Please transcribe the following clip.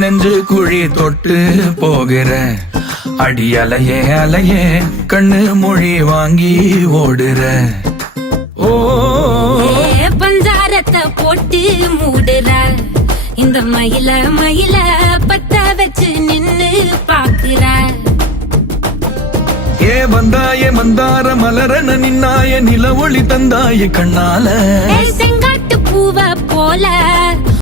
நெஞ்சு குழி தொட்டு போகிற அடி அலையே அலையே கண்ணு மொழி வாங்கி ஓடுற. ஓ பஞ்சாரத்தை போட்டு மூடுற இந்த மயில மயில பத்த வச்சு நின்னு பாக்குற. ஏ வந்தாய மந்தார மலரன நின்னாய நில ஒளி தந்தாய கண்ணால. செங்காட்டு பூவ போல